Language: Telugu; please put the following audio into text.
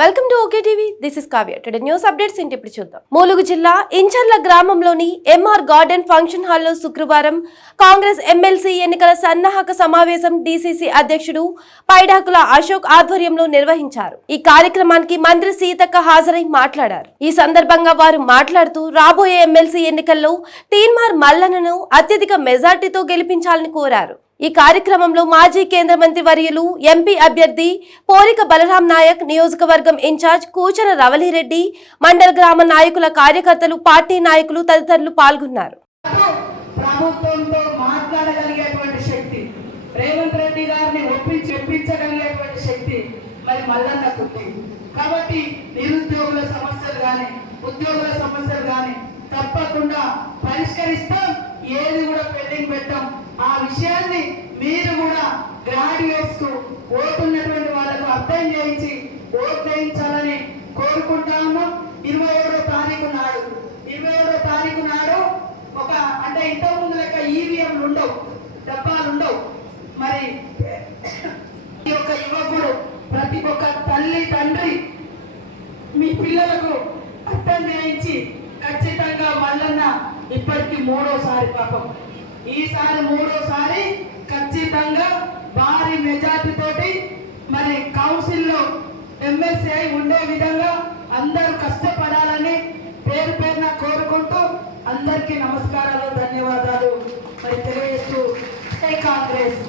Welcome to okay TV. This is Kavya. Today news updates ఏంటి ఇప్పుడు చూద్దాం. ములుగు జిల్లా ఇంచర్ల గ్రామంలోని ఎంఆర్ గార్డెన్ ఫంక్షన్ హాల్లో శుక్రవారం కాంగ్రెస్ ఎమ్మెల్సీ ఎన్నికల సన్నాహక సమావేశం డీసీసీ అధ్యక్షుడు పైడాకుల అశోక్ ఆధ్వర్యంలో నిర్వహించారు. ఈ కార్యక్రమానికి మంత్రి సీతక్క హాజరై మాట్లాడారు. ఈ సందర్భంగా వారు మాట్లాడుతూ రాబోయే ఎమ్మెల్సీ ఎన్నికల్లో తీన్మార్ మల్లన్నను అత్యధిక మెజార్టీతో గెలిపించాలని కోరారు. ఈ కార్యక్రమంలో మాజీ కేంద్ర మంత్రి వర్యులు ఎంపీ అభ్యర్థి పోరిక బలరాం నాయక్, నియోజకవర్గం ఇన్ఛార్జ్ కూచన రవలిరెడ్డి, మండల గ్రామ నాయకుల, కార్యకర్తలు, పార్టీ నాయకులు తదితరులు పాల్గొన్నారు. ప్రభుత్వంతో మాట్లాడగలిగేటువంటి శక్తి, రేవంత్ రెడ్డి గారిని ఒప్పించగలిగేటువంటి శక్తి మరి మల్లన్నకు ఉంది. కాబట్టి నిరుద్యోగుల సమస్యలు కానీ ఉద్యోగుల సమస్యలు కానీ తప్పకుండా పరిష్కరిస్తాం. ఏది కూడా పెండింగ్ పెట్టాం. ఆ విషయాన్ని మీరు కూడా గ్రాడ్యుయేట్స్ కు ఓటున్నటువంటి వాళ్ళకు అర్థం చేయించి ఓట్ వేయించాలని కోరుకుంటాము. 27వ తారీఖు నాడు ఒక అంటే ఇంతకుముందు లెక్క ఈవీఎంలు ఉండవు, డబ్బాలు ఉండవు. మరి ఈ యొక్క యువకుడు, ప్రతి ఒక్క తల్లి తండ్రి మీ పిల్లలకు అర్థం చేయించి ఖచ్చితంగా మల్లన్న ఇప్పటికి 3వసారి పాపం, ఈసారి 3వసారి ఖచ్చితంగా భారీ మెజార్టీ తోటి మరి కౌన్సిల్లో ఎమ్మెల్సీ అయి ఉండే విధంగా అందరూ కష్టపడాలని పేరు పేరున కోరుకుంటూ అందరికీ నమస్కారాలు, ధన్యవాదాలు మరి తెలియజేస్తూ జై కాంగ్రెస్.